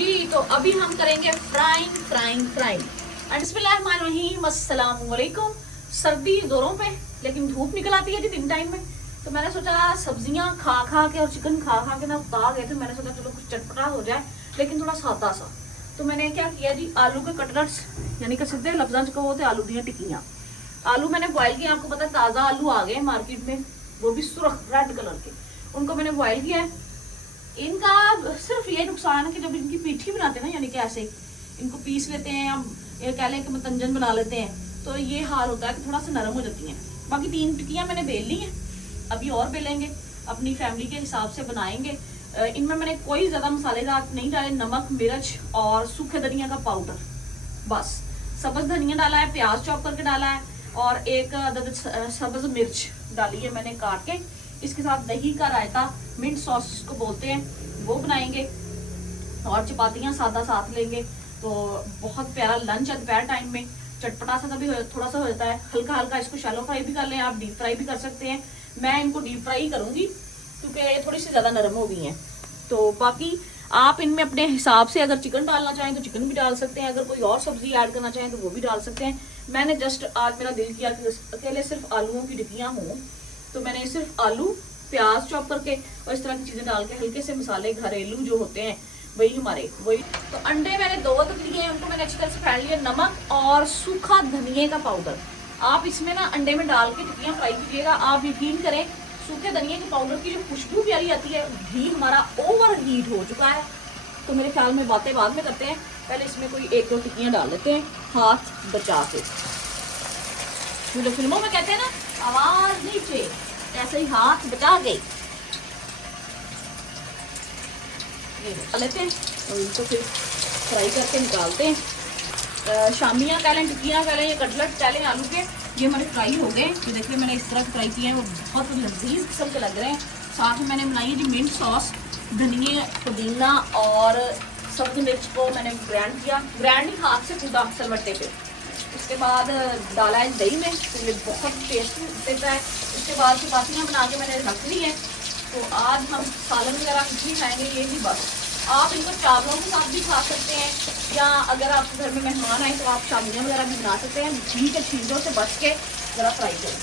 जी तो अभी हम करेंगे फ्राइंग एंड बिस्मिल्लाहिर्रहमानिर्रहीम, अस्सलाम वालेकुम। सर्दी जोरों पे, लेकिन धूप निकल आती है जी दिन टाइम में। तो मैंने सोचा सब्जियां खा खा के और चिकन खा खा के ना उता गए थे। मैंने सोचा चलो कुछ चटपटा हो जाए, लेकिन थोड़ा सादा सा। तो मैंने क्या किया जी, आलू के कटलेट्स, यानी कि सीधे लफ्जां च कहो तो आलू दी टिक्कियां। आलू मैंने बॉयल किया, आपको पता है ताज़ा आलू आ गए मार्केट में, वो भी सुर्ख रेड कलर के। उनको मैंने बॉयल किया है। इनका सिर्फ ये नुकसान है कि जब इनकी पीठी बनाते हैं ना, यानी कि ऐसे इनको पीस लेते हैं, हम ये कह लें कि मतंजन बना लेते हैं, तो ये हाल होता है कि थोड़ा सा नरम हो जाती हैं। बाकी 3 टिक्कियां मैंने बेल ली हैं, अभी और बेलेंगे, अपनी फैमिली के हिसाब से बनाएंगे। इनमें मैंने कोई ज़्यादा मसालेदार नहीं डाले, नमक, मिर्च और सूखे धनिया का पाउडर बस। सब्ज धनिया डाला है, प्याज चॉप करके डाला है, और एक अदद सब्ज मिर्च डाली है मैंने काट के। इसके साथ दही का रायता, मिंट सॉस को बोलते हैं, वो बनाएंगे, और चपातियाँ सादा साथ लेंगे। तो बहुत प्यारा लंच है दोपहर टाइम में, चटपटा सा भी थोड़ा सा हो जाता है, हल्का हल्का। इसको शैलो फ्राई भी कर लें, आप डीप फ्राई भी कर सकते हैं। मैं इनको डीप फ्राई करूँगी क्योंकि ये थोड़ी सी ज़्यादा नरम हो गई हैं। तो बाकी आप इनमें अपने हिसाब से अगर चिकन डालना चाहें तो चिकन भी डाल सकते हैं, अगर कोई और सब्जी ऐड करना चाहें तो वो भी डाल सकते हैं। मैंने जस्ट आज मेरा दिल किया कि अकेले सिर्फ आलूओं की टिक्कियाँ हों, तो मैंने सिर्फ आलू, प्याज चॉप करके और इस तरह की चीज़ें डाल के, हल्के से मसाले घरेलू जो होते हैं वही हमारे वही। तो अंडे मैंने 2 तक लिए हैं, उनको मैंने अच्छी तरह से फेंट लिया। नमक और सूखा धनिए का पाउडर आप इसमें ना अंडे में डाल के टिक्कियाँ फ्राई कीजिएगा। आप यकीन करें, सूखे धनिए के पाउडर की जो खुशबू प्यारी आती है। घी हमारा ओवर हीट हो चुका है, तो मेरे ख्याल में बातें बाद में करते हैं, पहले इसमें कोई 1-2 टिक्कियाँ डाल लेते हैं हाथ बचा के। जो फिल्मों में कहते हैं ना, आवाज नीचे, ऐसे ही हाथ बचा के लेते हैं और इनको फिर फ्राई करके निकालते हैं। शामियाँ कह लें, टिक्कियाँ कह लें, या कटलेट कह लें आलू के, ये हमारे फ्राई हो गए। तो देखिए मैंने इस तरह फ्राई किए हैं, वो बहुत लजीज किस्म के लग रहे हैं। साथ में मैंने बनाई है जी मिंट सॉस, धनिया, पुदीना और सब्जी मिर्च को मैंने ग्राइंड किया, ग्राइंड हाथ से कूदा सलवट्टे पे। उसके बाद डाला है दही में, तो ये बहुत टेस्ट देता है। उसके बाद चपातियाँ बना के मैंने रख ली है। तो आज हम सालन वगैरह कुछ नहीं खाएंगे, ये भी बस। आप इनको चावलों के साथ भी खा सकते हैं, या अगर आपके घर में मेहमान आए तो आप शामियाँ वगैरह भी बना सकते हैं। घी के छींटों से बच के ज़रा फ्राई करें।